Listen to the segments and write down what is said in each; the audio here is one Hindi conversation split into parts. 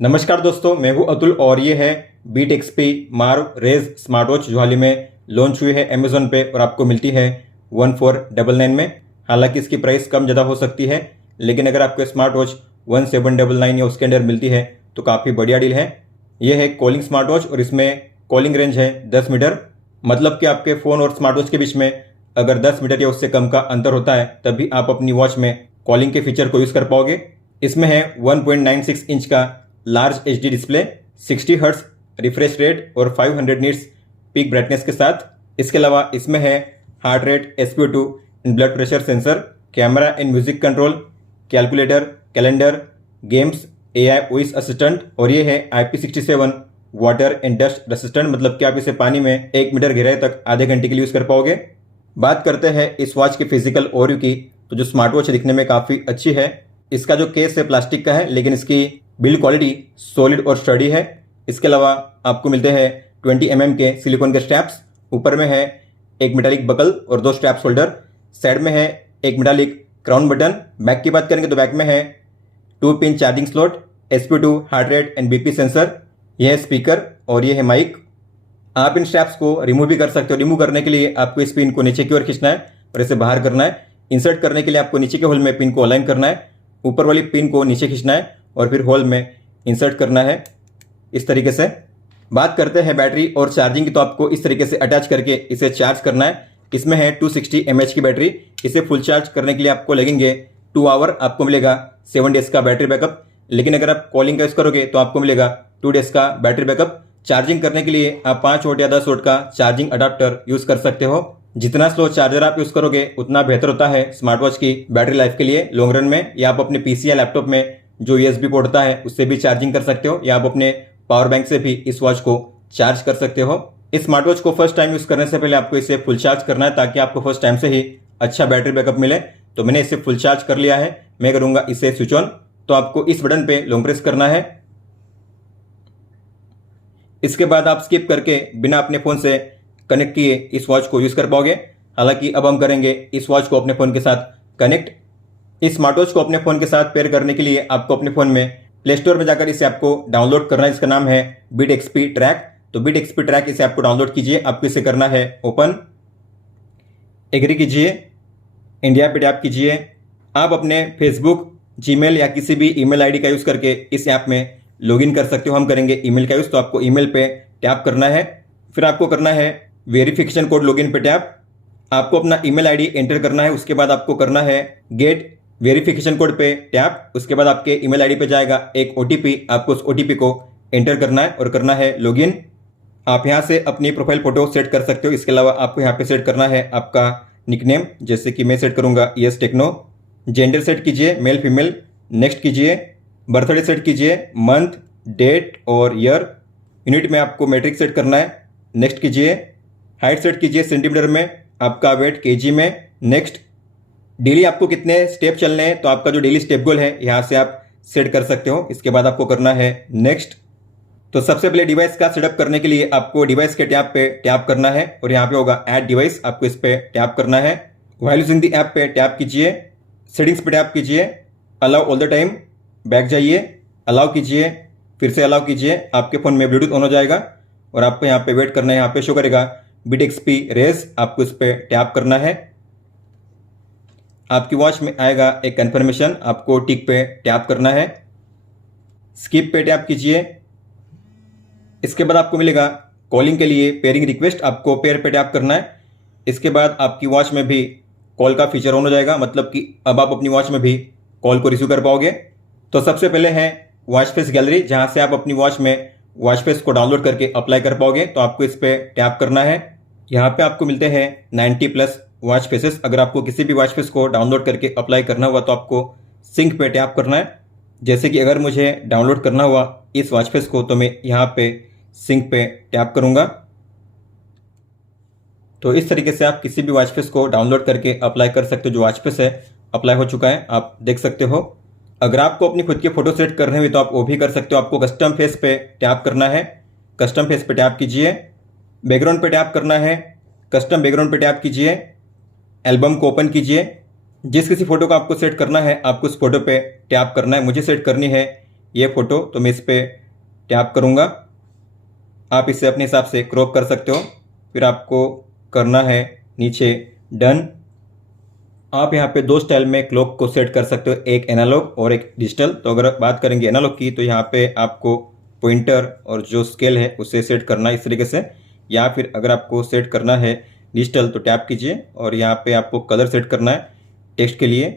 नमस्कार दोस्तों, मैं हूं अतुल और ये है beat XP मार्व raise smart watch जो हाल ही में लॉन्च हुई है अमेजोन पे और आपको मिलती है 1499 में। हालांकि इसकी प्राइस कम ज़्यादा हो सकती है, लेकिन अगर आपको स्मार्ट वॉच 1799 या उसके अंदर मिलती है तो काफ़ी बढ़िया डील है। यह है कॉलिंग स्मार्ट वॉच और इसमें कॉलिंग रेंज है 10 मीटर। मतलब कि आपके फ़ोन और स्मार्ट वॉच के बीच में अगर 10 मीटर या उससे कम का अंतर होता है तभी आप अपनी वॉच में कॉलिंग के फीचर को यूज़ कर पाओगे। इसमें है 1.96 इंच का large HD display, 60 hertz refresh rate और 500 निट्स पीक ब्राइटनेस के साथ। इसके अलावा इसमें है heart rate, SpO2 and blood pressure sensor, camera and music control, calculator, calendar, games, AI voice assistant और ये है IP67 water and dust resistant. मतलब कि आप इसे पानी में 1 मीटर गहराई तक आधे घंटे के लिए यूज़ कर पाओगे। बात करते हैं इस वॉच के फिजिकल ओवरव्यू की, तो जो स्मार्ट वॉच दिखने में काफ़ी अच्छी है। इसका जो केस है प्लास्टिक का है, लेकिन इसकी बिल्ड क्वालिटी सॉलिड और स्टडी है। इसके अलावा आपको मिलते हैं 20 mm के सिलिकॉन के स्ट्रैप्स। ऊपर में है एक मेटालिक बकल और 2 स्ट्रैप्स होल्डर। साइड में है एक मेटालिक क्राउन बटन। बैक की बात करेंगे तो बैक में है 2 pin charging slot, SpO2 heart rate and BP sensor. यह है स्पीकर और ये है माइक। आप इन स्ट्रैप्स को रिमूव भी कर सकते हो। रिमूव करने के लिए आपको इस पिन को नीचे की ओर खींचना है और इसे बाहर करना है। इंसर्ट करने के लिए आपको नीचे के होल में पिन को अलाइन करना है, ऊपर वाली पिन को नीचे खींचना है और फिर होल में इंसर्ट करना है इस तरीके से। बात करते हैं बैटरी और चार्जिंग की, तो आपको इस तरीके से अटैच करके इसे चार्ज करना है। इसमें है 260 mAh की बैटरी। इसे फुल चार्ज करने के लिए आपको लगेंगे 2 आवर। आपको मिलेगा 7 डेज का बैटरी बैकअप। लेकिन अगर आप कॉलिंग का यूज़ करोगे तो आपको मिलेगा 2 डेज का बैटरी बैकअप। चार्जिंग करने के लिए आप 5 वोल्ट या 10 वोल्ट का चार्जिंग अडाप्टर यूज़ कर सकते हो। जितना स्लो चार्जर आप यूज़ करोगे उतना बेहतर होता है स्मार्ट वॉच की बैटरी लाइफ के लिए लॉन्ग रन में। या आप अपने PC या लैपटॉप में जो USB पोर्ट होता है उससे भी चार्जिंग कर सकते हो, या आप अपने पावर बैंक से भी इस वॉच को चार्ज कर सकते हो। इस स्मार्ट वॉच को फर्स्ट टाइम यूज़ करने से पहले आपको इसे फुल चार्ज करना है ताकि आपको फर्स्ट टाइम से ही अच्छा बैटरी बैकअप मिले। तो मैंने इसे फुल चार्ज कर लिया है। मैं करूँगा इसे स्विच ऑन। तो आपको इस बटन पे लॉन्ग प्रेस करना है। इसके बाद आप स्किप करके बिना अपने फ़ोन से कनेक्ट किए इस वॉच को यूज़ कर पाओगे। हालांकि अब हम करेंगे इस वॉच को अपने फ़ोन के साथ कनेक्ट। इस स्मार्ट वॉच को अपने फ़ोन के साथ पेयर करने के लिए आपको अपने फ़ोन में प्ले स्टोर में जाकर इसे आपको डाउनलोड करना है। इसका नाम है बीट एक्सपी ट्रैक। तो बीट एक्सपी ट्रैक इसे आपको डाउनलोड कीजिए। आपको इसे करना है ओपन, एग्री कीजिए, इंडिया पे टैप कीजिए। आप अपने फेसबुक, जीमेल या किसी भी ईमेल आईडी का यूज़ करके इस ऐप में लॉगिन कर सकते हो। हम करेंगे ईमेल का यूज़, तो आपको ईमेल पे टैप करना है। फिर आपको करना है वेरिफिकेशन कोड लॉगिन पे टैप। आपको अपना ईमेल आईडी एंटर करना है। उसके बाद आपको करना है गेट वेरिफिकेशन कोड पे टैप। उसके बाद आपके ईमेल आईडी पे जाएगा एक OTP। आपको उस OTP को एंटर करना है और करना है लॉगिन। आप यहाँ से अपनी प्रोफाइल फ़ोटो सेट कर सकते हो। इसके अलावा आपको यहाँ पे सेट करना है आपका निकनेम, जैसे कि मैं सेट करूँगा यस टेक्नो। जेंडर सेट कीजिए मेल फीमेल, नेक्स्ट कीजिए। बर्थडे सेट कीजिए मंथ, डेट और ईयर। यूनिट में आपको मैट्रिक सेट करना है, नेक्स्ट कीजिए। हाइट सेट कीजिए सेंटीमीटर में, आपका वेट KG में, नेक्स्ट। डेली आपको कितने स्टेप चलने हैं, तो आपका जो डेली स्टेप गोल है यहाँ से आप सेट कर सकते हो। इसके बाद आपको करना है नेक्स्ट। तो सबसे पहले डिवाइस का सेटअप करने के लिए आपको डिवाइस के टैब पे टैप करना है और यहाँ पे होगा ऐड डिवाइस। आपको इस पे टैप करना है। व्हाइल यूजिंग द ऐप पे टैप कीजिए, सेटिंग्स पे टैप कीजिए, allow all the time, back जाइए, अलाउ कीजिए, फिर से अलाउ कीजिए। आपके फ़ोन में ब्लूटूथ ऑन हो जाएगा और आपको यहाँ पे वेट करना है। यहाँ पे शो करेगा बीट एक्सपी रेस। आपको इस पे टैप करना है। आपकी वॉच में आएगा एक कन्फर्मेशन, आपको टिक पे टैप करना है। स्किप पे टैप कीजिए। इसके बाद आपको मिलेगा कॉलिंग के लिए पेयरिंग रिक्वेस्ट। आपको पेयर पे टैप करना है। इसके बाद आपकी वॉच में भी कॉल का फीचर ऑन हो जाएगा, मतलब कि अब आप अपनी वॉच में भी कॉल को रिसीव कर पाओगे। तो सबसे पहले है वॉच फेस गैलरी, जहां से आप अपनी वॉच में वॉच फेस को डाउनलोड करके अप्लाई कर पाओगे। तो आपको इस पे टैप करना है। यहाँ पे आपको मिलते हैं 90+ वॉच फेसेस। अगर आपको किसी भी वॉच फेस को डाउनलोड करके अप्लाई करना हुआ तो आपको सिंक पे टैप करना है। जैसे कि अगर मुझे डाउनलोड करना हुआ इस वॉच फेस को, तो मैं यहाँ पे सिंक पे टैप करूँगा। तो इस तरीके से आप किसी भी वॉच फेस को डाउनलोड करके अप्लाई कर सकते हो। जो वॉच फेस है अप्लाई हो चुका है, आप देख सकते हो। अगर आपको अपनी खुद की फ़ोटो सेट करनी हुई तो आप वो भी कर सकते हो। आपको कस्टम फेस पे टैप करना है। कस्टम फेस पे टैप कीजिए, बैकग्राउंड पे टैप करना है, कस्टम बैकग्राउंड पे टैप कीजिए, एल्बम को ओपन कीजिए। जिस किसी फ़ोटो को आपको सेट करना है आपको उस फोटो पे टैप करना है। मुझे सेट करनी है ये फ़ोटो, तो मैं इस पर टैप करूँगा। आप इसे अपने हिसाब से क्रॉप कर सकते हो। फिर आपको करना है नीचे डन। आप यहाँ पे 2 स्टाइल में क्लॉक को सेट कर सकते हो, एक एनालॉग और एक डिजिटल। तो अगर बात करेंगे एनालॉग की, तो यहाँ पे आपको पॉइंटर और जो स्केल है उसे सेट करना है इस तरीके से। या फिर अगर आपको सेट करना है डिजिटल तो टैप कीजिए और यहाँ पे आपको कलर सेट करना है टेक्स्ट के लिए,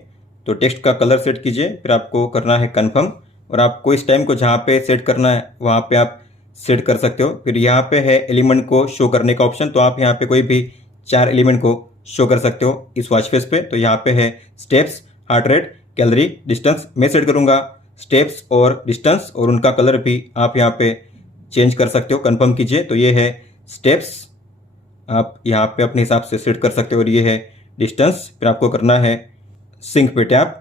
तो टेक्स्ट का कलर सेट कीजिए। फिर आपको करना है कन्फर्म और आपको इस टाइम को जहाँ पे सेट करना है वहाँ पे आप सेट कर सकते हो। फिर यहाँ पे है एलिमेंट को शो करने का ऑप्शन, तो आप यहाँ पे कोई भी 4 एलिमेंट को शो कर सकते हो इस वॉच फेस पे। तो यहाँ पे है steps, heart rate, calorie, distance. मैं सेट करूँगा स्टेप्स और डिस्टेंस और उनका कलर भी आप यहाँ पे चेंज कर सकते हो। कन्फर्म कीजिए। तो ये है स्टेप्स, आप यहाँ पे अपने हिसाब से सेट कर सकते हो और ये है डिस्टेंस। फिर आपको करना है सिंक पे टैप।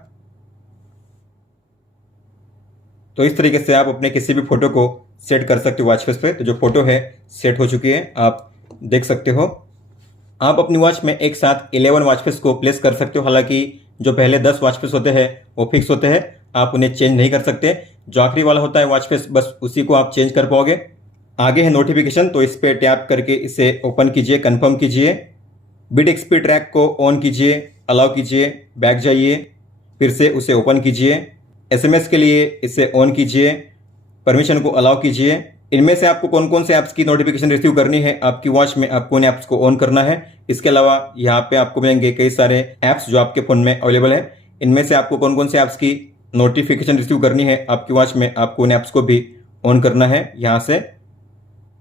तो इस तरीके से आप अपने किसी भी फोटो को सेट कर सकते हो वॉच फेस पे। तो जो फोटो है सेट हो चुकी है, आप देख सकते हो। आप अपनी वॉच में एक साथ 11 वॉच फेस को प्लेस कर सकते हो। हालांकि जो पहले 10 वॉच फेस होते हैं वो फिक्स होते हैं, आप उन्हें चेंज नहीं कर सकते। जो आखिरी वाला होता है वॉच फेस, बस उसी को आप चेंज कर पाओगे। आगे है नोटिफिकेशन, तो इस पर टैप करके इसे ओपन कीजिए, कन्फर्म कीजिए। बिट एक्सपी ट्रैक को ऑन कीजिए, अलाउ कीजिए, बैक जाइए, फिर से उसे ओपन कीजिए। SMS के लिए इसे ऑन कीजिए, परमिशन को अलाउ कीजिए। इनमें से आपको कौन कौन से ऐप्स की नोटिफिकेशन रिसीव करनी है आपकी वॉच में, आपको उन ऐप्स को ऑन करना है। इसके अलावा यहाँ पे आपको मिलेंगे कई सारे ऐप्स जो आपके फ़ोन में अवेलेबल है। इनमें से आपको कौन कौन से ऐप्स की नोटिफिकेशन रिसीव करनी है आपकी वॉच में, आपको उन ऐप्स को भी ऑन करना है यहाँ से।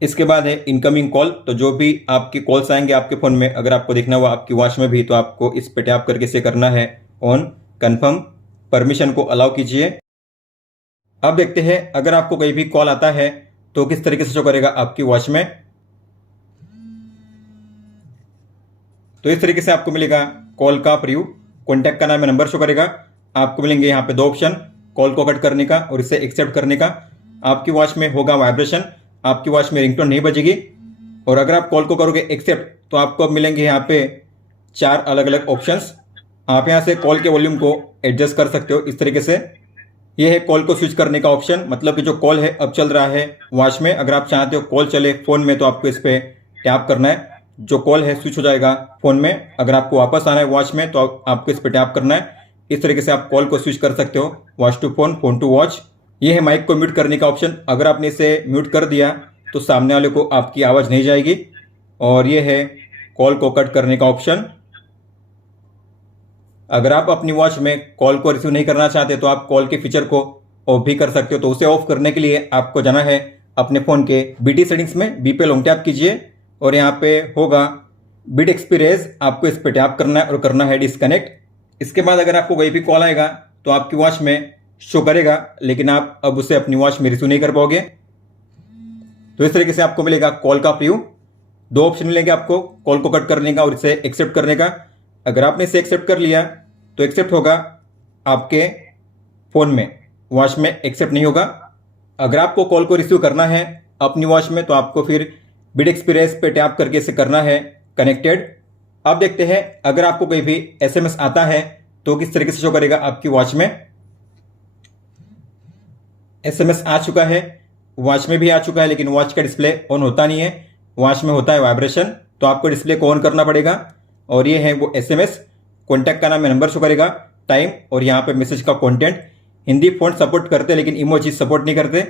इसके बाद है इनकमिंग कॉल, तो जो भी आपके कॉल्स आएंगे आपके फ़ोन में, अगर आपको देखना हुआ आपकी वॉच में भी, तो आपको इस पे टैप करके इसे करना है ऑन। कन्फर्म, परमिशन को अलाउ कीजिए। अब देखते हैं अगर आपको कोई भी कॉल आता है तो किस तरीके से शो करेगा आपकी वॉच में। तो इस तरीके से आपको मिलेगा कॉल का प्रीव्यू, कॉन्टैक्ट का नाम या नंबर शो करेगा। आपको मिलेंगे यहाँ पे 2 ऑप्शन, कॉल को कट करने का और इसे एक्सेप्ट करने का। आपकी वॉच में होगा वाइब्रेशन, आपकी वॉच में रिंगटोन नहीं बजेगी। और अगर आप कॉल को करोगे एक्सेप्ट, तो आपको अब मिलेंगे यहाँ पे 4 अलग अलग ऑप्शंस। आप यहाँ से कॉल के वॉल्यूम को एडजस्ट कर सकते हो इस तरीके से। ये है कॉल को स्विच करने का ऑप्शन, मतलब कि जो कॉल है अब चल रहा है वॉच में, अगर आप चाहते हो कॉल चले फ़ोन में तो आपको इस पर टैप करना है। जो कॉल है स्विच हो जाएगा फ़ोन में। अगर आपको वापस आना है वॉच में तो आपको इस पर टैप करना है। इस तरीके से आप कॉल को स्विच कर सकते हो, watch to phone, phone to watch. ये है माइक को म्यूट करने का ऑप्शन, अगर आपने इसे म्यूट कर दिया तो सामने वाले को आपकी आवाज़ नहीं जाएगी। और ये है कॉल को कट करने का ऑप्शन। अगर आप अपनी वॉच में कॉल को रिसीव नहीं करना चाहते तो आप कॉल के फीचर को ऑफ भी कर सकते हो। तो उसे ऑफ करने के लिए आपको जाना है अपने फ़ोन के BT सेटिंग्स में, बी पे लॉन्ग टैप कीजिए और यहाँ पे होगा बिट एक्सपी रेज, आपको इस पर टैप करना है और करना है डिस्कनेक्ट। इसके बाद अगर आपको कोई भी कॉल आएगा तो आपकी वॉच में शो करेगा, लेकिन आप अब उसे अपनी वॉच में रिसीव नहीं कर पाओगे। तो इस तरीके से आपको मिलेगा कॉल का प्रीव्यू। 2 ऑप्शन मिलेंगे आपको, कॉल को कट करने का और इसे एक्सेप्ट करने का। अगर आपने इसे एक्सेप्ट कर लिया तो एक्सेप्ट होगा आपके फ़ोन में, वॉच में एक्सेप्ट नहीं होगा। अगर आपको कॉल को रिसीव करना है अपनी वॉच में तो आपको फिर बिट एक्सपीरियंस पे टैप करके इसे करना है कनेक्टेड। अब देखते हैं अगर आपको कोई भी SMS आता है तो किस तरीके से शो करेगा आपकी वॉच में। SMS आ चुका है, वॉच में भी आ चुका है, लेकिन वॉच का डिस्प्ले ऑन होता नहीं है, वॉच में होता है वाइब्रेशन। तो आपको डिस्प्ले को ऑन करना पड़ेगा। और ये है वो SMS, कॉन्टैक्ट का नाम या नंबर शो करेगा, टाइम और यहाँ पे मैसेज का कंटेंट। हिंदी फ़ॉन्ट सपोर्ट करते लेकिन इमोजी सपोर्ट नहीं करते।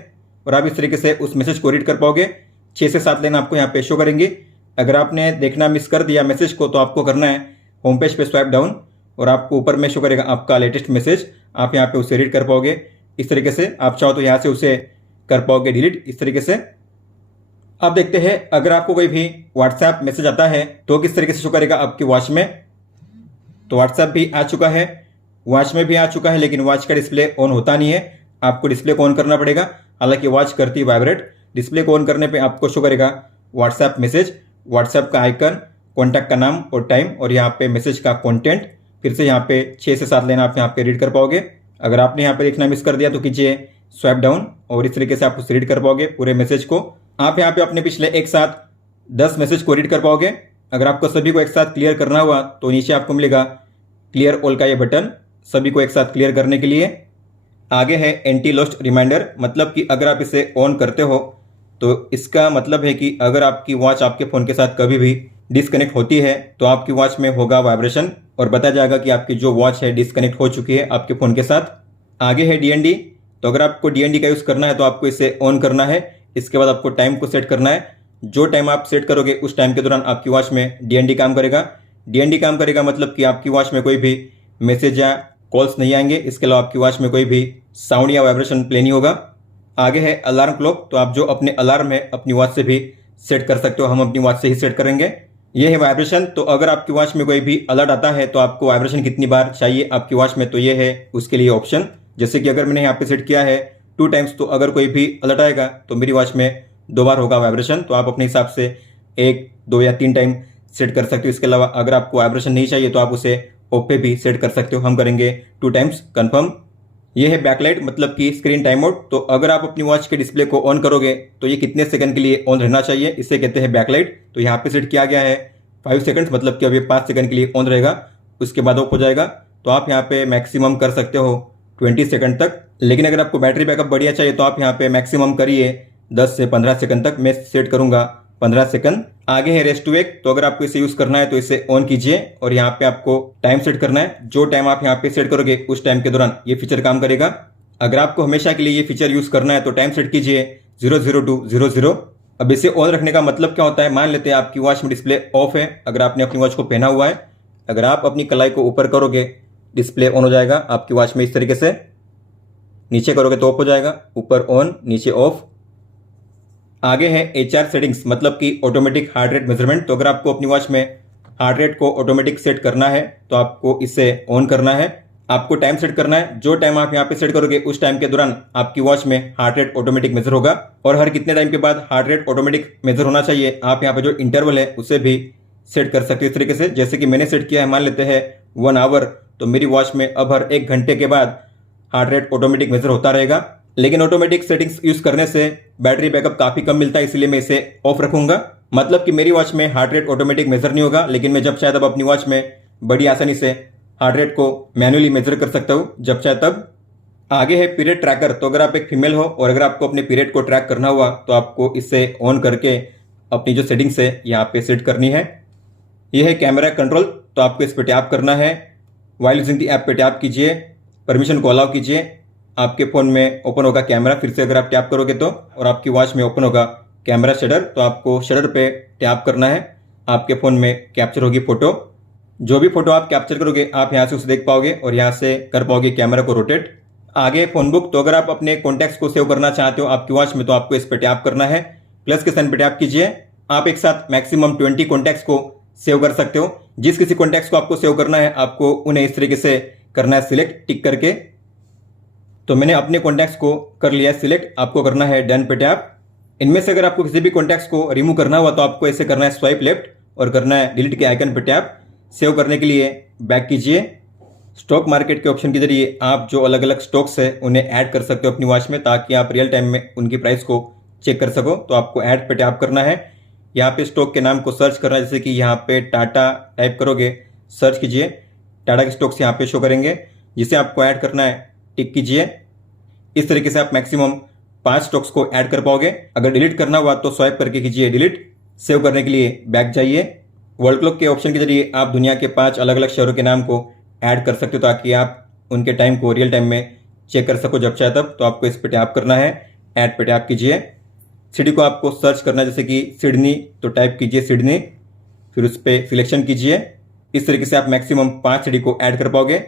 और आप इस तरीके से उस मैसेज को रीड कर पाओगे। 6 से 7 लाइन आपको यहाँ पे शो करेंगी। अगर आपने देखना मिस कर दिया मैसेज को तो आपको करना है होम पेज पे स्वाइप डाउन और आपको ऊपर में शो करेगा आपका लेटेस्ट मैसेज, आप यहाँ पे उसे रीड कर पाओगे। इस तरीके से आप चाहो तो यहाँ से उसे कर पाओगे डिलीट इस तरीके से। अब देखते हैं अगर आपको कोई भी व्हाट्सएप मैसेज आता है तो किस तरीके से शो करेगा आपकी वॉच में। तो व्हाट्सएप भी आ चुका है, वॉच में भी आ चुका है, लेकिन वॉच का डिस्प्ले ऑन होता नहीं है, आपको डिस्प्ले को ऑन करना पड़ेगा। हालांकि वॉच करती है वाइब्रेट। डिस्प्ले को ऑन करने पे आपको शो करेगा व्हाट्सएप मैसेज, व्हाट्सएप का आइकन, कॉन्टैक्ट का नाम और टाइम और यहाँ पे मैसेज का कंटेंट। फिर से यहाँ पे 6 से 7 लाइन आप यहाँ पे रीड कर पाओगे। अगर आपने यहाँ पे देखना मिस कर दिया तो कीजिए स्वाइप डाउन और इस तरीके से आप उसे रीड कर पाओगे पूरे मैसेज को। आप यहाँ पे अपने पिछले एक साथ 10 मैसेज को रीड कर पाओगे। अगर आपको सभी को एक साथ क्लियर करना हुआ तो नीचे आपको मिलेगा क्लियर ऑल का ये बटन, सभी को एक साथ क्लियर करने के लिए। आगे है एंटी लॉस्ट रिमाइंडर, मतलब कि अगर आप इसे ऑन करते हो तो इसका मतलब है कि अगर आपकी वॉच आपके फ़ोन के साथ कभी भी डिस्कनेक्ट होती है तो आपकी वॉच में होगा वाइब्रेशन और बताया जाएगा कि आपकी जो वॉच है डिस्कनेक्ट हो चुकी है आपके फ़ोन के साथ। आगे है DND, तो अगर आपको DND का यूज़ करना है तो आपको इसे ऑन करना है। इसके बाद आपको टाइम को सेट करना है। जो टाइम आप सेट करोगे उस टाइम के दौरान आपकी वॉच में DND काम करेगा। DND काम करेगा मतलब कि आपकी वॉच में कोई भी मैसेज या कॉल्स नहीं आएंगे। इसके अलावा आपकी वॉच में कोई भी साउंड या वाइब्रेशन प्ले नहीं होगा। आगे है अलार्म क्लॉक, तो आप जो अपने अलार्म है अपनी वॉच से भी सेट कर सकते हो। हम अपनी वॉच से ही सेट करेंगे। ये है वाइब्रेशन, तो अगर आपकी वॉच में कोई भी अलर्ट आता है तो आपको वाइब्रेशन कितनी बार चाहिए आपकी वॉच में, तो ये है उसके लिए ऑप्शन। जैसे कि अगर मैंने यहाँ पे सेट किया है 2 टाइम्स, तो अगर कोई भी अलर्ट आएगा तो मेरी वॉच में 2 बार होगा वाइब्रेशन। तो आप अपने हिसाब से 1, 2 या 3 टाइम सेट कर सकते हो। इसके अलावा अगर आपको वाइब्रेशन नहीं चाहिए तो आप उसे ऑफ पे भी सेट कर सकते हो। हम करेंगे 2 टाइम्स कन्फर्म। ये है बैकलाइट, मतलब कि स्क्रीन टाइम मोड। तो अगर आप अपनी वॉच के डिस्प्ले को ऑन करोगे तो ये कितने सेकंड के लिए ऑन रहना चाहिए, इसे कहते हैं बैकलाइट। तो यहाँ पे सेट किया गया है 5 सेकंड्स, मतलब कि अभी 5 सेकंड के लिए ऑन रहेगा, उसके बाद ऑफ हो जाएगा। तो आप यहाँ पे मैक्सिमम कर सकते हो 20 सेकंड तक, लेकिन अगर आपको बैटरी बैकअप बढ़िया चाहिए तो आप यहाँ पे मैक्सिमम करिए 10 से 15 सेकंड तक। मैं सेट करूंगा 15 सेकंड। आगे है रेस्ट टू वेक, तो अगर आपको इसे यूज करना है तो इसे ऑन कीजिए और यहाँ पे आपको टाइम सेट करना है। जो टाइम आप यहाँ पे सेट करोगे उस टाइम के दौरान ये फीचर काम करेगा। अगर आपको हमेशा के लिए ये फीचर यूज करना है तो टाइम सेट कीजिए 00:00। अब इसे ऑन रखने का मतलब क्या होता है, मान लेते हैं आपकी वॉच में डिस्प्ले ऑफ है, अगर आपने अपनी वॉच को पहना हुआ है, अगर आप अपनी कलाई को ऊपर करोगे डिस्प्ले ऑन हो जाएगा आपकी वॉच में इस तरीके से, नीचे करोगे तो ऑफ हो जाएगा, ऊपर ऑन नीचे ऑफ। आगे है HR सेटिंग्स, मतलब कि ऑटोमेटिक हार्ट रेट मेजरमेंट। तो अगर आपको अपनी वॉच में हार्ट रेट को ऑटोमेटिक सेट करना है तो आपको इसे ऑन करना है। आपको टाइम सेट करना है। जो टाइम आप यहाँ पे सेट करोगे उस टाइम के दौरान आपकी वॉच में हार्ट रेट ऑटोमेटिक मेजर होगा और हर कितने टाइम के बाद हार्ट रेट ऑटोमेटिक मेजर होना चाहिए आप यहाँ पे जो इंटरवल है उसे भी सेट कर सकते हो इस तरीके से। जैसे कि मैंने सेट किया है, मान लेते हैं 1 आवर, तो मेरी वॉच में अब हर 1 घंटे के बाद हार्ट रेट ऑटोमेटिक मेजर होता रहेगा। लेकिन ऑटोमेटिक सेटिंग्स यूज करने से बैटरी बैकअप काफी कम मिलता है, इसलिए मैं इसे ऑफ रखूंगा। मतलब कि मेरी वॉच में हार्ट रेट ऑटोमेटिक मेजर नहीं होगा, लेकिन मैं जब चाहे तब अपनी वॉच में बड़ी आसानी से हार्ट रेट को मैन्युअली मेजर कर सकता हूँ, जब चाहे तब। आगे है पीरियड ट्रैकर, तो अगर आप एक फीमेल हो और अगर आपको अपने पीरियड को ट्रैक करना हुआ तो आपको इसे ऑन करके अपनी जो सेटिंग्स है यहाँ पे सेट करनी है। यह है कैमरा कंट्रोल, तो आपको इस पर टैप करना है। वाइल यूजिंग दी ऐप पे टैप कीजिए, परमिशन को अलाउ कीजिए, आपके फ़ोन में ओपन होगा कैमरा। फिर से अगर आप टैप करोगे तो, और आपकी वॉच में ओपन होगा कैमरा शटर, तो आपको शटर पे टैप करना है। आपके फ़ोन में कैप्चर होगी फ़ोटो। जो भी फोटो आप कैप्चर करोगे आप यहाँ से उसे देख पाओगे और यहाँ से कर पाओगे कैमरा को रोटेट। आगे फोन बुक, तो अगर आप अपने कॉन्टैक्ट्स को सेव करना चाहते हो आपकी वॉच में तो आपको इस पर टैप करना है। प्लस के साइन पे टैप कीजिए। आप एक साथ मैक्सिमम 20 कॉन्टैक्ट्स को सेव कर सकते हो। जिस किसी कॉन्टैक्ट्स को आपको सेव करना है आपको उन्हें इस तरीके से करना है सिलेक्ट, टिक करके। तो मैंने अपने कॉन्टैक्ट्स को कर लिया सिलेक्ट, आपको करना है डन पे टैप। इनमें से अगर आपको किसी भी कॉन्टैक्ट्स को रिमूव करना हुआ तो आपको ऐसे करना है स्वाइप लेफ्ट और करना है डिलीट के आइकन पे टैप। सेव करने के लिए बैक कीजिए। स्टॉक मार्केट के ऑप्शन के जरिए आप जो अलग अलग स्टॉक्स है उन्हें ऐड कर सकते हो अपनी वॉच में, ताकि आप रियल टाइम में उनकी प्राइस को चेक कर सको। तो आपको ऐड पे टैप करना है। यहाँ पे स्टॉक के नाम को सर्च करना है, जैसे कि यहाँ पे टाटा टाइप करोगे, सर्च कीजिए, टाटा के स्टॉक्स यहाँ पे शो करेंगे जिसे आपको ऐड करना है, टिक कीजिए। इस तरीके से आप मैक्सिमम 5 स्टॉक्स को ऐड कर पाओगे। अगर डिलीट करना हुआ तो स्वाइप करके कीजिए डिलीट। सेव करने के लिए बैक जाइए। वर्ल्ड क्लॉक के ऑप्शन के जरिए आप दुनिया के 5 अलग अलग शहरों के नाम को ऐड कर सकते हो, ताकि आप उनके टाइम को रियल टाइम में चेक कर सको जब चाहे तब। तो आपको इस पे टैप करना है, ऐड पे टैप कीजिए। सिटी को आपको सर्च करना है, जैसे कि सिडनी, तो टाइप कीजिए सिडनी, फिर उस पर सिलेक्शन कीजिए। इस तरीके से आप मैक्सिमम 5 सिटी को ऐड कर पाओगे।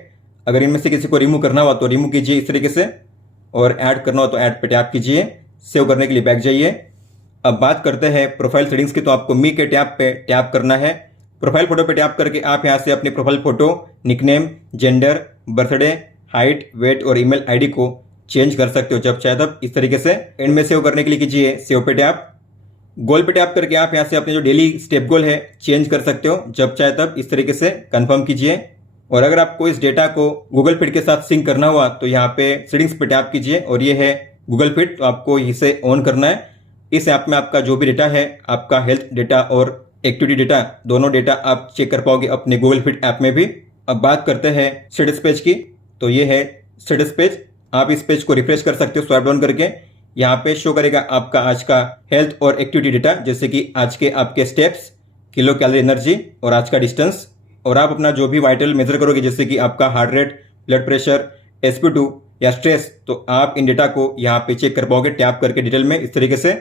अगर इनमें से किसी को रिमूव करना हुआ तो रिमूव कीजिए इस तरीके से, और ऐड करना हो तो ऐड पे टैप कीजिए। सेव करने के लिए बैक जाइए। अब बात करते हैं प्रोफाइल सेटिंग्स की, तो आपको मी के टैप पे टैप करना है। प्रोफाइल फोटो पे टैप करके आप यहाँ से अपनी profile photo, nickname, gender, birthday, height, weight और ईमेल आईडी को चेंज कर सकते हो जब चाहे तब इस तरीके से। एंड में सेव करने के लिए कीजिए सेव पे टैप। गोल पे टैप करके आप यहाँ से अपने जो डेली स्टेप गोल है चेंज कर सकते हो जब चाहे तब इस तरीके से, कंफर्म कीजिए। और अगर आपको इस डेटा को गूगल फिट के साथ सिंक करना हुआ तो यहाँ पे सेटिंग्स पे टैप कीजिए, और ये है गूगल फिट, तो आपको इसे ऑन करना है। इस ऐप में आपका जो भी डेटा है, आपका हेल्थ डेटा और एक्टिविटी डेटा, दोनों डेटा आप चेक कर पाओगे अपने गूगल फिट ऐप में भी। अब बात करते हैं स्टेटस पेज की, तो ये है स्टेटस पेज। आप इस पेज को रिफ्रेश कर सकते हो स्वाइप डाउन करके। यहाँ पे शो करेगा आपका आज का हेल्थ और एक्टिविटी डेटा, जैसे कि आज के आपके स्टेप्स, किलो कैलोरी एनर्जी और आज का डिस्टेंस। और आप अपना जो भी वाइटल मेजर करोगे, जैसे कि आपका heart rate, blood pressure, sp2 या स्ट्रेस, तो आप इन डेटा को यहाँ पे चेक कर पाओगे टैप करके डिटेल में इस तरीके से।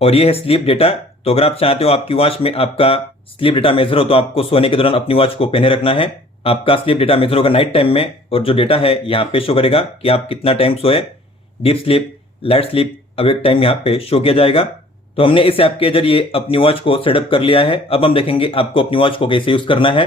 और ये है स्लीप डेटा। तो अगर आप चाहते हो आपकी वॉच में आपका स्लीप डेटा मेजर हो, तो आपको सोने के दौरान अपनी वॉच को पहने रखना है। आपका स्लीप डेटा मेजर होगा नाइट टाइम में, और जो डेटा है यहाँ पे शो करेगा कि आप कितना टाइम सोए, deep sleep, light sleep, awake time यहाँ पे शो किया जाएगा। तो हमने इस ऐप के जरिए अपनी वॉच को सेटअप कर लिया है। अब हम देखेंगे आपको अपनी वॉच को कैसे यूज करना है।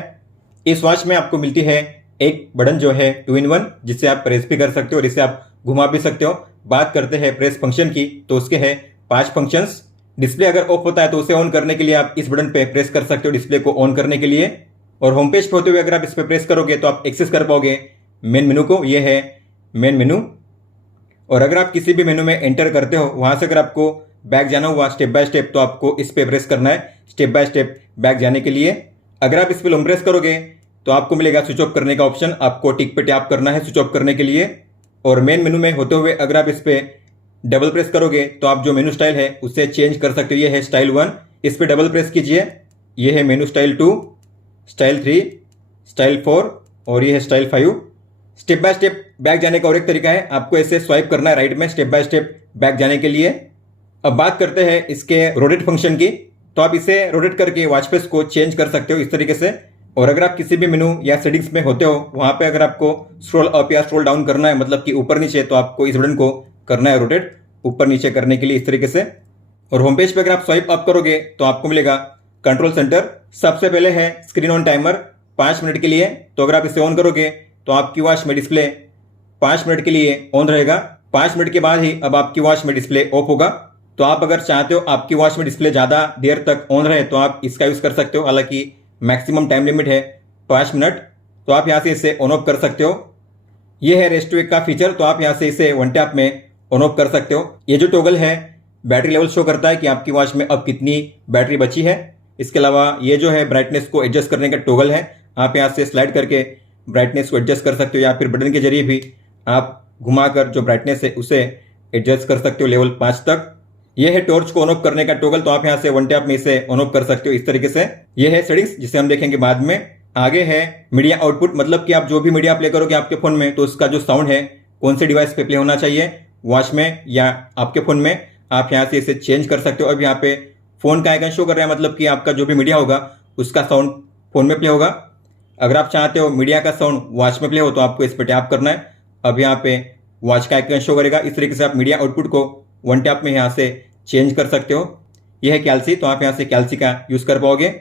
इस वॉच में आपको मिलती है एक बटन जो है 2-in-1, जिससे आप प्रेस भी कर सकते हो और इसे आप घुमा भी सकते हो। बात करते हैं प्रेस फंक्शन की, तो उसके हैं 5 फंक्शंस। डिस्प्ले अगर ऑफ होता है तो उसे ऑन करने के लिए आप इस बटन पे प्रेस कर सकते हो डिस्प्ले को ऑन करने के लिए। और होम पेज पे होते हुए अगर आप इस पे प्रेस करोगे तो आप एक्सेस कर पाओगे मेन मेनू को। ये है मेन मेनू। और अगर आप किसी भी मेनू में एंटर करते हो, वहां से अगर आपको बैक जाना हुआ स्टेप बाय स्टेप, तो आपको इस पे प्रेस करना है स्टेप बाय स्टेप बैक जाने के लिए। अगर आप इस पे लॉन्ग प्रेस करोगे तो आपको मिलेगा स्विच ऑफ करने का ऑप्शन। आपको टिक पे टैप करना है स्विच ऑफ करने के लिए। और मेन मेनू में होते हुए अगर आप इस पे डबल प्रेस करोगे तो आप जो मेनू स्टाइल है उसे चेंज कर सकते हो। ये है स्टाइल 1, इस पे डबल प्रेस कीजिए। ये है मेनू स्टाइल 2, स्टाइल 3, स्टाइल 4 और ये है style 5। Step by step back जाने का और एक तरीका है, आपको ऐसे स्वाइप करना है राइट में स्टेप बाय स्टेप बैक जाने के लिए। अब बात करते हैं इसके रोटेट फंक्शन की। तो आप इसे रोटेट करके वॉच फेस को चेंज कर सकते हो इस तरीके से। और अगर आप किसी भी मेनू या सेटिंग्स में होते हो, वहां पे अगर आपको स्क्रॉल अप या स्क्रॉल डाउन करना है, मतलब कि ऊपर नीचे, तो आपको इस बटन को करना है रोटेट ऊपर नीचे करने के लिए इस तरीके से। और होम पेज पे अगर आप स्वाइप अप करोगे तो आपको मिलेगा कंट्रोल सेंटर। सबसे पहले है स्क्रीन ऑन टाइमर 5 मिनट के लिए। तो अगर आप इसे ऑन करोगे तो आपकी वॉच में डिस्प्ले 5 मिनट के लिए ऑन रहेगा। 5 मिनट के बाद ही अब आपकी वॉच में डिस्प्ले ऑफ होगा। तो आप अगर चाहते हो आपकी वॉच में डिस्प्ले ज़्यादा देर तक ऑन रहे तो आप इसका यूज़ कर सकते हो। हालांकि मैक्सिमम टाइम लिमिट है 5 मिनट। तो आप यहाँ से इसे ऑन ऑफ कर सकते हो। ये है रेस्ट टू वेक का फीचर। तो आप यहाँ से इसे वन टैप में ऑन ऑफ कर सकते हो। ये जो टॉगल है बैटरी लेवल शो करता है कि आपकी वॉच में अब कितनी बैटरी बची है। इसके अलावा ये जो है ब्राइटनेस को एडजस्ट करने का टॉगल है। आप यहाँ से स्लाइड करके ब्राइटनेस को एडजस्ट कर सकते हो, या फिर बटन के जरिए भी आप घुमाकर जो ब्राइटनेस है उसे एडजस्ट कर सकते हो लेवल 5 तक। यह है टॉर्च को ऑन ऑफ करने का टॉगल। तो आप यहाँ से वन टैप में इसे ऑन ऑफ कर सकते हो इस तरीके से। यह है सेटिंग्स, जिसे हम देखेंगे बाद में। आगे है मीडिया आउटपुट, मतलब कि आप जो भी मीडिया प्ले करोगे आपके फोन में, तो उसका जो साउंड है कौन से डिवाइस पे प्ले होना चाहिए, वॉच में या आपके फोन में, आप यहाँ से इसे चेंज कर सकते हो। अब यहाँ पे फोन का आइकन शो कर रहा है, मतलब कि आपका जो भी मीडिया होगा उसका साउंड फोन में प्ले होगा। अगर आप चाहते हो मीडिया का साउंड वॉच में प्ले हो तो आपको इस पर टैप करना है। अब यहाँ पे वॉच का आइकन शो करेगा। इस तरीके से आप मीडिया आउटपुट को वन टैप में यहाँ से चेंज कर सकते हो। यह है कैल्सी, तो आप यहाँ से कैल्सी का यूज़ कर पाओगे।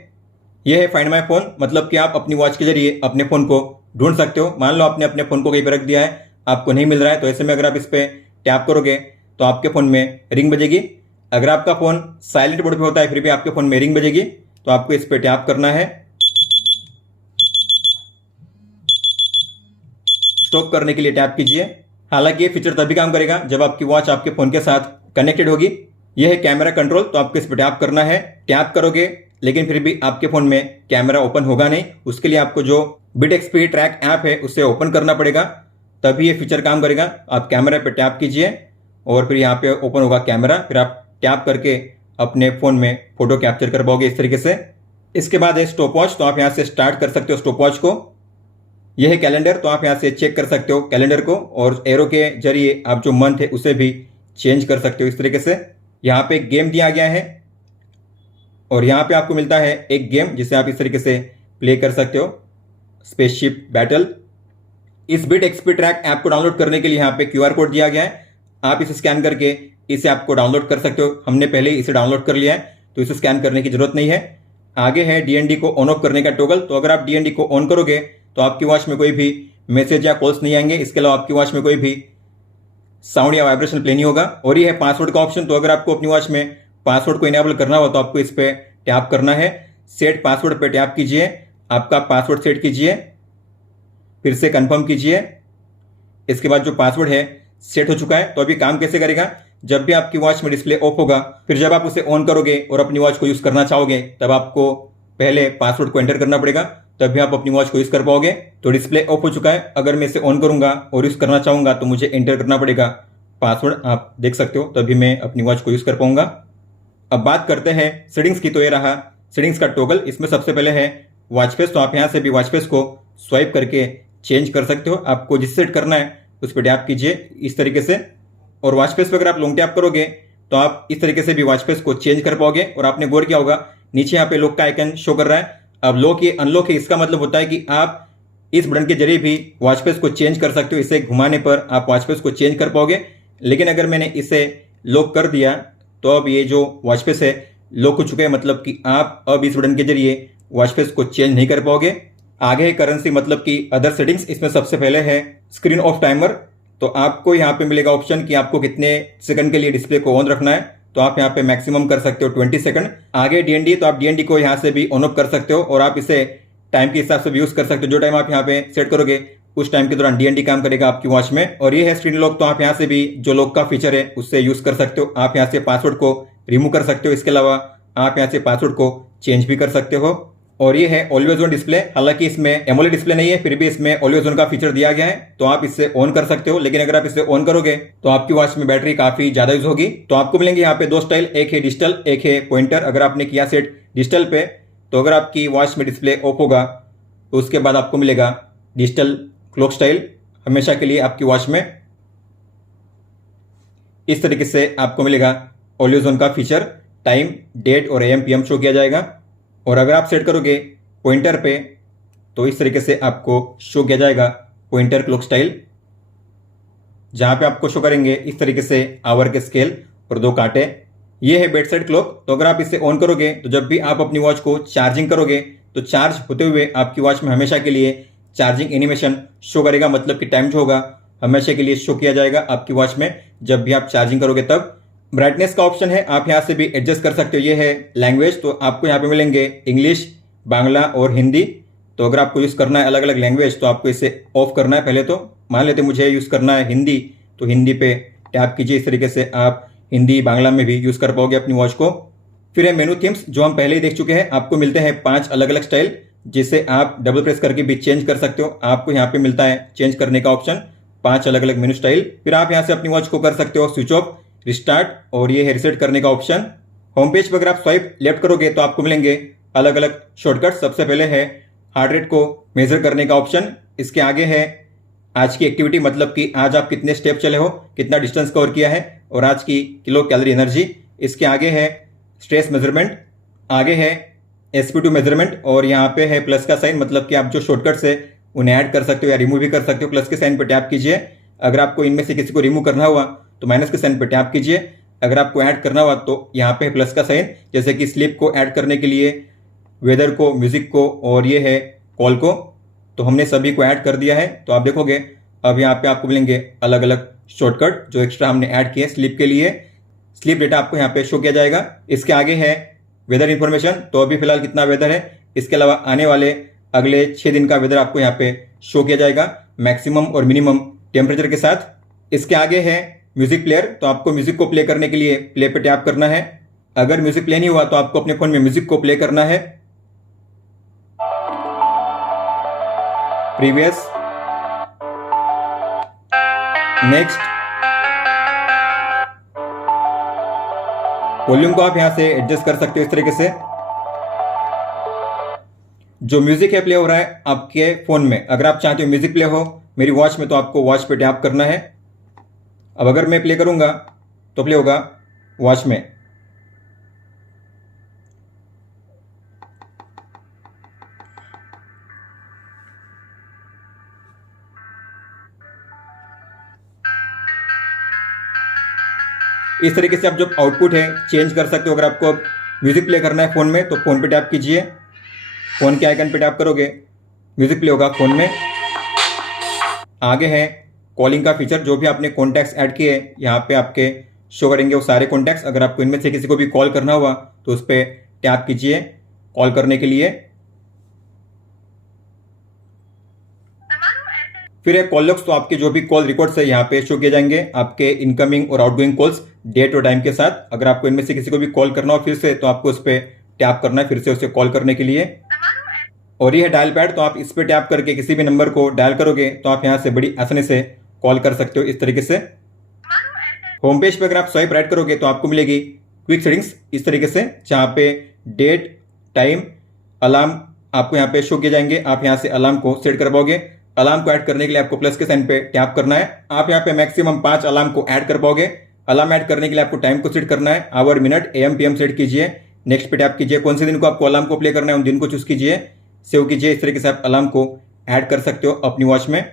यह है फाइंड माय फोन, मतलब कि आप अपनी वॉच के जरिए अपने फ़ोन को ढूंढ सकते हो। मान लो आपने अपने फ़ोन को कहीं पर रख दिया है, आपको नहीं मिल रहा है, तो ऐसे में अगर आप इस पर टैप करोगे तो आपके फ़ोन में रिंग बजेगी। अगर आपका फ़ोन साइलेंट मोड पे होता है फिर भी आपके फ़ोन में रिंग बजेगी, तो आपको इस पर टैप करना है। स्टॉप करने के लिए टैप कीजिए। हालांकि ये फीचर तभी काम करेगा जब आपकी वॉच आपके फ़ोन के साथ कनेक्टेड होगी। यह है कैमरा कंट्रोल, तो आपको इस पर टैप करना है। टैप करोगे लेकिन फिर भी आपके फ़ोन में कैमरा ओपन होगा नहीं। उसके लिए आपको जो BitXP ट्रैक ऐप है उसे ओपन करना पड़ेगा, तभी ये फीचर काम करेगा। आप कैमरा पे टैप कीजिए और फिर यहाँ पे ओपन होगा कैमरा। फिर आप टैप करके अपने फ़ोन में फ़ोटो कैप्चर कर पाओगे इस तरीके से। इसके बाद है स्टॉप वॉच, तो आप यहाँ से स्टार्ट कर सकते हो स्टॉप वॉच को। यह है कैलेंडर, तो आप यहाँ से चेक कर सकते हो कैलेंडर को, और एरो के जरिए आप जो मंथ है उसे भी चेंज कर सकते हो इस तरीके से। यहाँ पे एक गेम दिया गया है और यहाँ पे आपको मिलता है एक गेम जिसे आप इस तरीके से प्ले कर सकते हो, स्पेसशिप बैटल। इस BitXP ट्रैक ऐप को डाउनलोड करने के लिए यहाँ पे QR कोड दिया गया है। आप इसे स्कैन करके इसे ऐप को डाउनलोड कर सकते हो। हमने पहले ही इसे डाउनलोड कर लिया है तो इसे स्कैन करने की जरूरत नहीं है। आगे है DND को ऑन ऑफ करने का टॉगल। तो अगर आप DND को ऑन करोगे तो आपकी वॉच में कोई भी मैसेज या कॉल्स नहीं आएंगे। इसके अलावा आपकी वॉच में कोई भी साउंड या वाइब्रेशन प्ले नहीं होगा। और ये है पासवर्ड का ऑप्शन, तो अगर आपको अपनी वॉच में पासवर्ड को इनेबल करना हो तो आपको इस पर टैप करना है। सेट पासवर्ड पे टैप कीजिए, आपका पासवर्ड सेट कीजिए, फिर से कंफर्म कीजिए। इसके बाद जो पासवर्ड है सेट हो चुका है। तो अभी काम कैसे करेगा, जब भी आपकी वॉच में डिस्प्ले ऑफ होगा, फिर जब आप उसे ऑन करोगे और अपनी वॉच को यूज़ करना चाहोगे, तब आपको पहले पासवर्ड को एंटर करना पड़ेगा। तभी आप अपनी वॉच को यूज़ कर पाओगे। तो डिस्प्ले ऑफ हो चुका है। अगर मैं इसे ऑन करूंगा और यूज़ करना चाहूँगा तो मुझे एंटर करना पड़ेगा पासवर्ड, आप देख सकते हो, तभी मैं अपनी वॉच को यूज़ कर पाऊंगा। अब बात करते हैं सेटिंग्स की। तो ये रहा सेटिंग्स का टॉगल। इसमें सबसे पहले है वॉच फेस। तो आप यहाँ से भी वॉच फेस को स्वाइप करके चेंज कर सकते हो। आपको जिस सेट करना है उस पर टैप कीजिए इस तरीके से, और वॉच फेस पर अगर आप लॉन्ग टैप करोगे तो आप इस तरीके से भी वॉच फेस को चेंज कर पाओगे। और आपने गौर किया होगा नीचे यहाँ पे लॉक का आइकन शो कर रहा है। अब लॉक ये अनलॉक है, इसका मतलब होता है कि आप इस बटन के जरिए भी वॉच फेस को चेंज कर सकते हो। इसे घुमाने पर आप वॉच फेस को चेंज कर पाओगे। लेकिन अगर मैंने इसे लॉक कर दिया तो अब ये जो वॉच फेस है लॉक हो चुका है, मतलब कि आप अब इस बटन के जरिए वॉच फेस को चेंज नहीं कर पाओगे। आगे है करेंसी, मतलब कि अदर सेटिंग्स। इसमें सबसे पहले है स्क्रीन ऑफ टाइमर। तो आपको यहाँ पे मिलेगा ऑप्शन कि आपको कितने सेकंड के लिए डिस्प्ले को ऑन रखना है। तो आप यहाँ पे मैक्सिमम कर सकते हो 20 सेकंड। आगे डीएनडी, तो आप डीएनडी को यहाँ से भी ऑन ऑफ कर सकते हो और आप इसे टाइम के हिसाब से भी यूज़ कर सकते हो। जो टाइम आप यहाँ पे सेट करोगे उस टाइम के दौरान डीएनडी काम करेगा आपकी वॉच में। और ये है स्क्रीन लॉक। तो आप यहाँ से भी जो लॉक का फीचर है उससे यूज़ कर सकते हो। आप यहाँ से पासवर्ड को रिमूव कर सकते हो। इसके अलावा आप यहाँ से पासवर्ड को चेंज भी कर सकते हो। और ये है ऑलवेज ऑन डिस्प्ले। हालांकि इसमें एमोलेड डिस्प्ले नहीं है, फिर भी इसमें ऑलवेज ऑन का फीचर दिया गया है, तो आप इससे ऑन कर सकते हो। लेकिन अगर आप इसे ऑन करोगे तो आपकी वॉच में बैटरी काफी ज्यादा यूज होगी। तो आपको मिलेंगे यहाँ पे दो स्टाइल, एक है डिजिटल, एक है पॉइंटर। अगर आपने किया सेट डिजिटल पे तो अगर आपकी वॉच में डिस्प्ले ऑफ होगा तो उसके बाद आपको मिलेगा डिजिटल क्लॉक स्टाइल। हमेशा के लिए आपकी वॉच में इस तरीके से आपको मिलेगा ऑलवेज ऑन का फीचर। टाइम, डेट और AM PM शो किया जाएगा। और अगर आप सेट करोगे पॉइंटर पे तो इस तरीके से आपको शो किया जाएगा पॉइंटर क्लॉक स्टाइल, जहां पे आपको शो करेंगे इस तरीके से आवर के स्केल और दो कांटे। ये है बेड साइड क्लॉक। तो अगर आप इसे ऑन करोगे तो जब भी आप अपनी वॉच को चार्जिंग करोगे तो चार्ज होते हुए आपकी वॉच में हमेशा के लिए चार्जिंग एनिमेशन शो करेगा। मतलब कि टाइम जो होगा हमेशा के लिए शो किया जाएगा आपकी वॉच में जब भी आप चार्जिंग करोगे तब। ब्राइटनेस का ऑप्शन है, आप यहाँ से भी एडजस्ट कर सकते हो। ये है लैंग्वेज। तो आपको यहाँ पे मिलेंगे इंग्लिश, बांग्ला और हिंदी। तो अगर आपको यूज़ करना है अलग अलग लैंग्वेज तो आपको इसे ऑफ करना है। पहले तो मान लेते मुझे यूज़ करना है हिंदी, तो हिंदी पे टैप कीजिए। इस तरीके से आप हिंदी बांग्ला में भी यूज़ कर पाओगे अपनी वॉच को। फिर है मेनू थीम्स, जो हम पहले ही देख चुके हैं। आपको मिलते हैं 5 अलग अलग स्टाइल, जिसे आप डबल प्रेस करके भी चेंज कर सकते हो। आपको यहाँ पे मिलता है चेंज करने का ऑप्शन, 5 अलग अलग मेनू स्टाइल। फिर आप यहाँ से अपनी वॉच को कर सकते हो स्विच ऑफ, रिस्टार्ट, और ये है रिसेट करने का ऑप्शन। होम पेज पर अगर आप स्वाइप लेफ्ट करोगे तो आपको मिलेंगे अलग अलग शॉर्टकट। सबसे पहले है हार्ट रेट को मेजर करने का ऑप्शन। इसके आगे है आज की एक्टिविटी, मतलब कि आज आप कितने स्टेप चले हो, कितना डिस्टेंस कवर किया है, और आज की किलो कैलोरी एनर्जी। इसके आगे है स्ट्रेस मेजरमेंट, आगे है SP2 मेजरमेंट, और यहाँ पे है प्लस का साइन, मतलब कि आप जो शॉर्टकट्स है उन्हें ऐड कर सकते हो या रिमूव भी कर सकते हो। प्लस के साइन पर टैप कीजिए। अगर आपको इनमें से किसी को रिमूव करना हुआ तो माइनस के साइन पर टैप कीजिए। अगर आपको ऐड करना हुआ तो यहाँ पे प्लस का साइन, जैसे कि स्लीप को ऐड करने के लिए, वेदर को, म्यूजिक को, और ये है कॉल को। तो हमने सभी को ऐड कर दिया है। तो आप देखोगे अब यहाँ पे आपको मिलेंगे अलग अलग शॉर्टकट जो एक्स्ट्रा हमने ऐड किए स्लीप के लिए। स्लीप डेटा आपको यहाँ पे शो किया जाएगा। इसके आगे है वेदर इन्फॉर्मेशन, तो अभी फिलहाल कितना वेदर है। इसके अलावा आने वाले अगले 6 दिन का वेदर आपको यहाँ पे शो किया जाएगा मैक्सिमम और मिनिमम टेम्परेचर के साथ। इसके आगे है म्यूजिक प्लेयर, तो आपको म्यूजिक को प्ले करने के लिए प्ले पे टैप करना है। अगर म्यूजिक प्ले नहीं हुआ तो आपको अपने फोन में म्यूजिक को प्ले करना है। Previous, next. वॉल्यूम को आप यहां से एडजस्ट कर सकते हो इस तरीके से। जो म्यूजिक है प्ले हो रहा है आपके फोन में, अगर आप चाहते हो म्यूजिक प्ले हो मेरी वॉच में तो आपको वॉच पे टैप करना है। अब अगर मैं प्ले करूंगा तो प्ले होगा वॉच में। इस तरीके से आप जो आउटपुट है चेंज कर सकते हो। अगर आपको म्यूजिक प्ले करना है फोन में तो फोन पे टैप कीजिए। फोन के आइकन पे टैप करोगे म्यूजिक प्ले होगा फोन में। आगे है कॉलिंग का फीचर, जो भी आपने कॉन्टैक्ट्स ऐड किए यहाँ पे आपके शो करेंगे वो सारे कॉन्टैक्ट्स। अगर आपको इनमें से किसी को भी कॉल करना हुआ तो उस पर टैप कीजिए कॉल करने के लिए। फिर है कॉल लॉग्स, तो आपके जो भी कॉल रिकॉर्ड्स है यहाँ पे शो किए जाएंगे आपके इनकमिंग और आउटगोइंग कॉल्स डेट और टाइम के साथ। अगर आपको इनमें से किसी को भी कॉल करना हो फिर से तो आपको उस पर टैप करना है फिर से उसे कॉल करने के लिए। और ये है डायल पैड, तो आप इस पर टैप करके किसी भी नंबर को डायल करोगे तो आप यहाँ से बड़ी आसानी से कॉल कर सकते हो इस तरीके से। होम पेज पे अगर आप स्वाइप राइट करोगे तो आपको मिलेगी क्विक सेटिंग्स इस तरीके से, जहाँ पे डेट, टाइम, अलार्म आपको यहाँ पे शो किए जाएंगे। आप यहाँ से अलार्म को सेट कर पाओगे। अलार्म को ऐड करने के लिए आपको प्लस के साइन पे टैप करना है। आप यहाँ पे मैक्सिमम 5 अलार्म को ऐड कर पाओगे। अलार्म ऐड करने के लिए आपको टाइम को सेट करना है, hour, minute, AM, PM set कीजिए। नेक्स्ट पे टैप कीजिए। कौन से दिन को आपको अलार्म को प्ले करना है उन दिन को चूज कीजिए, सेव कीजिए। इस तरीके से आप अलार्म को ऐड कर सकते हो अपनी वॉच में।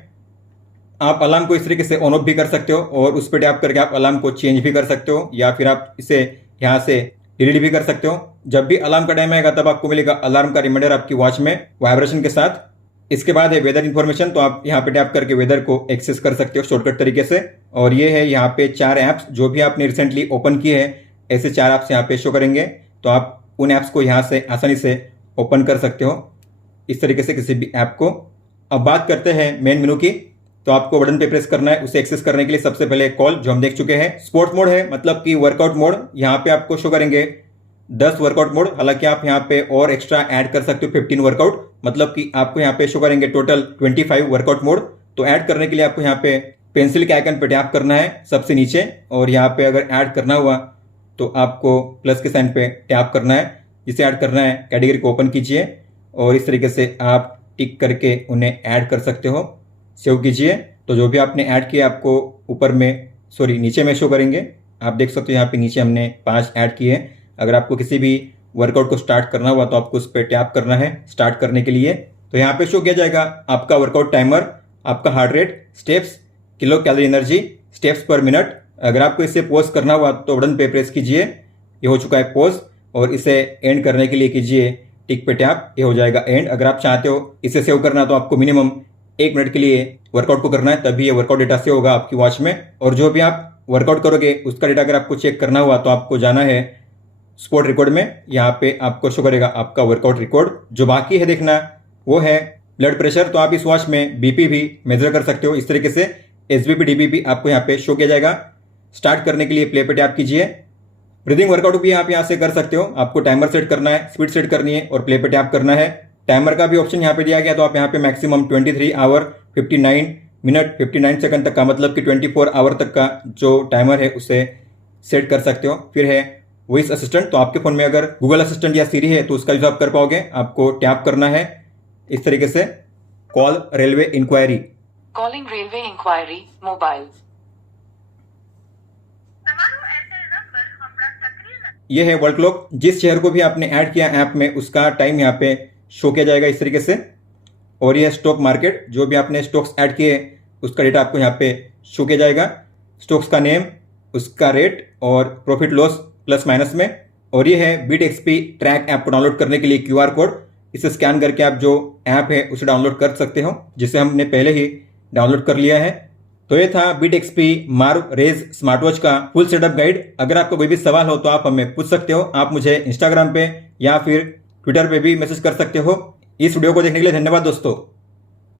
आप अलार्म को इस तरीके से ऑन ऑफ भी कर सकते हो और उस पर टैप करके आप अलार्म को चेंज भी कर सकते हो, या फिर आप इसे यहाँ से डिलीट भी कर सकते हो। जब भी अलार्म का टाइम आएगा तब आपको मिलेगा अलार्म का रिमाइंडर आपकी वॉच में वाइब्रेशन के साथ। इसके बाद है वेदर इन्फॉर्मेशन, तो आप यहाँ पे टैप करके वेदर को एक्सेस कर सकते हो शॉर्टकट तरीके से। और ये है यहाँ पे 4 ऐप्स जो भी आपने रिसेंटली ओपन किए हैं, ऐसे 4 ऐप्स यहाँ पे शो करेंगे। तो आप उन ऐप्स को यहाँ से आसानी से ओपन कर सकते हो इस तरीके से किसी भी ऐप को। अब बात करते हैं मेन मेनू की, तो आपको बटन पे प्रेस करना है। उसे एक्सेस करने के लिए सबसे पहले कॉल जो हम देख चुके हैं। स्पोर्ट्स मोड है, मतलब कि वर्कआउट मोड। यहाँ पे आपको शो करेंगे 10 वर्कआउट मोड। हालांकि आप यहाँ पे और एक्स्ट्रा ऐड कर सकते हो 15 वर्कआउट, मतलब कि आपको यहाँ पे शो करेंगे टोटल 25 वर्कआउट मोड। तो ऐड करने के लिए आपको यहाँ पे पेंसिल के आइकन पे टैप करना है सबसे नीचे, और यहाँ पे अगर ऐड करना हुआ तो आपको प्लस के साइन पे टैप करना है। जिसे ऐड करना है कैटेगरी को ओपन कीजिए और इस तरीके से आप टिक करके उन्हें ऐड कर सकते हो। सेव कीजिए। तो जो भी आपने ऐड किया आपको ऊपर में नीचे में शो करेंगे। आप देख सकते हो यहाँ पे नीचे हमने 5 ऐड किए हैं। अगर आपको किसी भी वर्कआउट को स्टार्ट करना हुआ तो आपको उस पर टैप करना है स्टार्ट करने के लिए। तो यहाँ पे शो किया जाएगा आपका वर्कआउट टाइमर, आपका heart rate, steps, kilo calorie energy, steps पर मिनट। अगर आपको इसे पॉज करना हुआ तो बटन पे प्रेस कीजिए, ये हो चुका है पॉज। और इसे एंड करने के लिए कीजिए टिक पे टैप, ये हो जाएगा एंड। अगर आप चाहते हो इसे सेव करना तो आपको मिनिमम 1 मिनट के लिए वर्कआउट को करना है, तभी ये वर्कआउट डेटा सेव होगा आपकी वॉच में। और जो भी आप वर्कआउट करोगे उसका डेटा अगर आपको चेक करना हुआ तो आपको जाना है स्पोर्ट रिकॉर्ड में। यहाँ पे आपको शो करेगा आपका वर्कआउट रिकॉर्ड। जो बाकी है देखना वो है ब्लड प्रेशर। तो आप इस वॉच में बीपी भी मेजर कर सकते हो इस तरीके से। SBP DBP आपको यहाँ पे शो किया जाएगा। स्टार्ट करने के लिए प्ले पे टैप कीजिए। ब्रीदिंग वर्कआउट भी आप यहाँ से कर सकते हो। आपको टाइमर सेट करना है, स्पीड सेट करनी है और प्ले पे टैप करना है। टाइमर का भी ऑप्शन यहाँ पे दिया गया, तो आप यहाँ पे मैक्सिमम 23 आवर 59 मिनट 59 सेकंड तक का, मतलब कि 24 आवर तक का जो टाइमर है उसे सेट कर सकते हो। फिर है वॉइस असिस्टेंट, तो आपके फोन में अगर गूगल असिस्टेंट या सीरी है तो उसका यूज आप कर पाओगे। आपको टैप करना है इस तरीके से, call railway enquiry, calling railway enquiry mobile. ये है वर्ल्ड क्लॉक। जिस शहर को भी आपने ऐड किया ऐप में उसका टाइम यहाँ पे शो किया जाएगा इस तरीके से। और ये स्टॉक मार्केट, जो भी आपने स्टॉक्स ऐड किए उसका डेटा आपको यहाँ पे शो किया जाएगा। स्टॉक्स का नेम, उसका रेट और प्रॉफिट लॉस प्लस माइनस में। और ये है बीट एक्सपी ट्रैक ऐप को डाउनलोड करने के लिए QR कोड। इसे स्कैन करके आप जो ऐप है उसे डाउनलोड कर सकते हो, जिसे हमने पहले ही डाउनलोड कर लिया है। तो ये था beat XP मार्व raise smart watch का फुल सेटअप गाइड। अगर आपको कोई भी सवाल हो तो आप हमें पूछ सकते हो। आप मुझे इंस्टाग्राम पे या फिर ट्विटर पे भी मैसेज कर सकते हो। इस वीडियो को देखने के लिए धन्यवाद दोस्तों।